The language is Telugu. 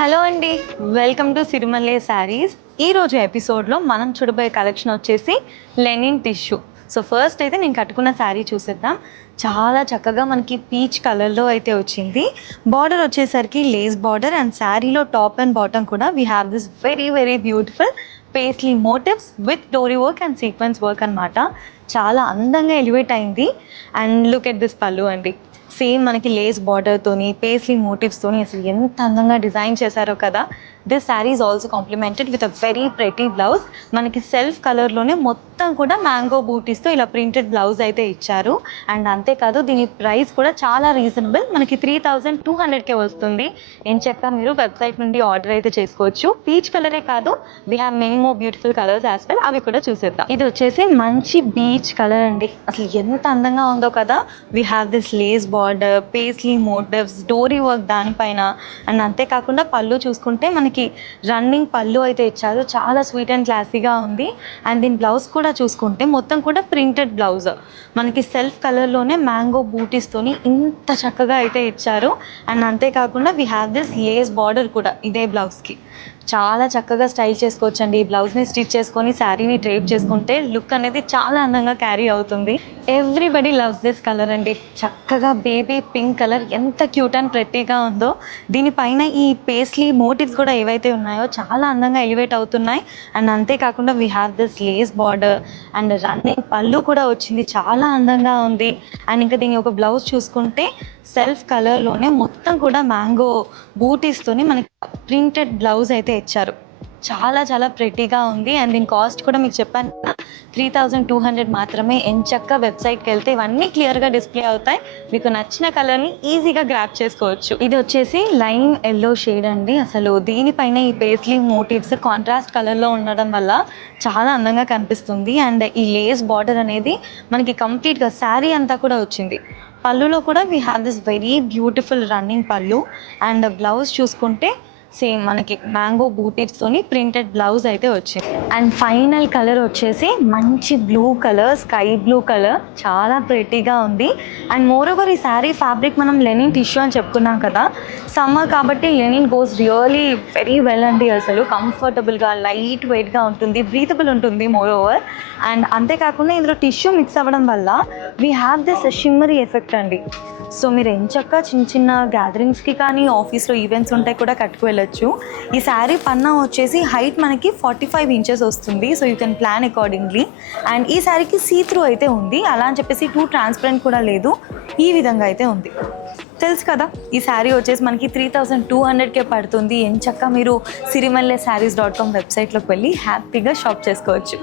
హలో అండి, వెల్కమ్ టు సిరిమల్లె శారీస్. ఈరోజు ఎపిసోడ్లో మనం చూడబోయే కలెక్షన్ వచ్చేసి లెనిన్ టిష్యూ. సో ఫస్ట్ అయితే నేను కట్టుకున్న శారీ చూసేద్దాం. చాలా చక్కగా మనకి పీచ్ కలర్లో అయితే వచ్చింది. బార్డర్ వచ్చేసరికి లేస్ బార్డర్ అండ్ శారీలో టాప్ అండ్ బాటమ్ కూడా we have this very very beautiful paisley motives with dori work and sequence work అనమాట. చాలా అందంగా ఎలివేట్ అయింది. అండ్ లుక్ ఎట్ దిస్ పళ్ళు అండి, సేమ్ మనకి లేస్ బార్డర్తోని పేస్లీ మోటివ్స్తోని అసలు ఎంత అందంగా డిజైన్ చేశారో కదా. This sari is also complimented with a very pretty blouse. మనకి సెల్ఫ్ కలర్లోనే మొత్తం కూడా మ్యాంగో బూటీస్తో ఇలా ప్రింటెడ్ బ్లౌజ్ అయితే ఇచ్చారు. అండ్ అంతేకాదు దీని ప్రైస్ కూడా చాలా రీజనబుల్, మనకి 3200కే వస్తుంది. ఎంచక్కా మీరు వెబ్సైట్ నుండి ఆర్డర్ అయితే చేసుకోవచ్చు. పీచ్ కలరే కాదు, we have many more beautiful colours as well, అవి కూడా చూసేద్దాం. ఇది వచ్చేసి మంచి బీచ్ కలర్ అండి, అసలు ఎంత అందంగా ఉందో కదా. We have this lace border, paisley motives, dori work దానిపైన. అండ్ అంతేకాకుండా పళ్ళు చూసుకుంటే మనకి రన్నింగ్ పళ్ళు అయితే ఇచ్చారు, చాలా స్వీట్ అండ్ క్లాసీగా ఉంది. అండ్ దీని బ్లౌజ్ కూడా చూసుకుంటే మొత్తం కూడా ప్రింటెడ్ బ్లౌజ్, మనకి సెల్ఫ్ కలర్లోనే మ్యాంగో బూటీస్తోని ఇంత చక్కగా అయితే ఇచ్చారు. అండ్ అంతేకాకుండా we have this lace border కూడా ఇదే బ్లౌజ్కి. చాలా చక్కగా స్టైల్ చేసుకోవచ్చండి. ఈ బ్లౌజ్ని స్టిచ్ చేసుకొని శారీని డ్రేప్ చేసుకుంటే లుక్ అనేది చాలా అందంగా క్యారీ అవుతుంది. ఎవ్రీబడి లవ్స్ దిస్ కలర్ అండి, చక్కగా బేబీ పింక్ కలర్ ఎంత క్యూట్ అండ్ ప్రెట్టీగా ఉందో. దీనిపైన ఈ పేస్లీ మోటివ్స్ కూడా ఏవైతే ఉన్నాయో చాలా అందంగా ఎలివేట్ అవుతున్నాయి. అండ్ అంతేకాకుండా we have this lace border and running పళ్ళు కూడా వచ్చింది, చాలా అందంగా ఉంది. అండ్ ఇంకా దీని ఒక బ్లౌజ్ చూసుకుంటే సెల్ఫ్ కలర్లోనే మొత్తం కూడా మ్యాంగో బూటీస్తోని మనకి ప్రింటెడ్ బ్లౌజ్ అయితే ఇచ్చారు. చాలా చాలా ప్రెట్టీగా ఉంది. అండ్ దీని కాస్ట్ కూడా మీకు చెప్పాను 3200 మాత్రమే. ఎంచక్క వెబ్సైట్కి వెళ్తే ఇవన్నీ క్లియర్గా డిస్ప్లే అవుతాయి. మీకు నచ్చిన కలర్ని ఈజీగా గ్రాప్ చేసుకోవచ్చు. ఇది వచ్చేసి లైమ్ ఎల్లో షేడ్ అండి, అసలు దీనిపైన ఈ పేస్లీ మోటివ్స్ కాంట్రాస్ట్ కలర్లో ఉండడం వల్ల చాలా అందంగా కనిపిస్తుంది. అండ్ ఈ లేస్ బార్డర్ అనేది మనకి కంప్లీట్గా శారీ అంతా కూడా వచ్చింది. పళ్ళులో కూడా we have this very beautiful running pallu. And blouse చూసుకుంటే సేమ్ మనకి మ్యాంగో బూటీస్తోని ప్రింటెడ్ బ్లౌజ్ అయితే వచ్చింది. అండ్ ఫైనల్ కలర్ వచ్చేసి మంచి blue colour, sky blue colour, చాలా ప్రెట్టీగా ఉంది. అండ్ మోర్ ఓవర్ ఈ శారీ ఫ్యాబ్రిక్ మనం లెనిన్ టిష్యూ అని చెప్పుకున్నాం కదా. సమ్మర్ కాబట్టి linen goes really very well అండి, అసలు కంఫర్టబుల్గా లైట్ వెయిట్గా ఉంటుంది, బ్రీతబుల్ ఉంటుంది మోర్ ఓవర్. అండ్ అంతేకాకుండా ఇందులో టిష్యూ మిక్స్ అవ్వడం వల్ల we have this shimmery effect అండి. సో మీరు ఎంచక్క చిన్న చిన్న గ్యాదరింగ్స్కి కానీ ఆఫీస్లో ఈవెంట్స్ ఉంటాయి కూడా కట్టుకు వెళ్ళొచ్చు. ఈ శారీ పన్నా వచ్చేసి హైట్ మనకి 45 ఇంచెస్ వస్తుంది. So you can plan accordingly. And ఈ శారీకి సీ త్రూ అయితే ఉంది, అలా అని చెప్పేసి టూ ట్రాన్స్పరెంట్ కూడా లేదు, ఈ విధంగా అయితే ఉంది. తెలుసు కదా, ఈ శారీ వచ్చేసి మనకి 3200కే పడుతుంది. ఎంచక్క మీరు sirimallessarees.com వెబ్సైట్లోకి వెళ్ళి హ్యాపీగా షాప్ చేసుకోవచ్చు.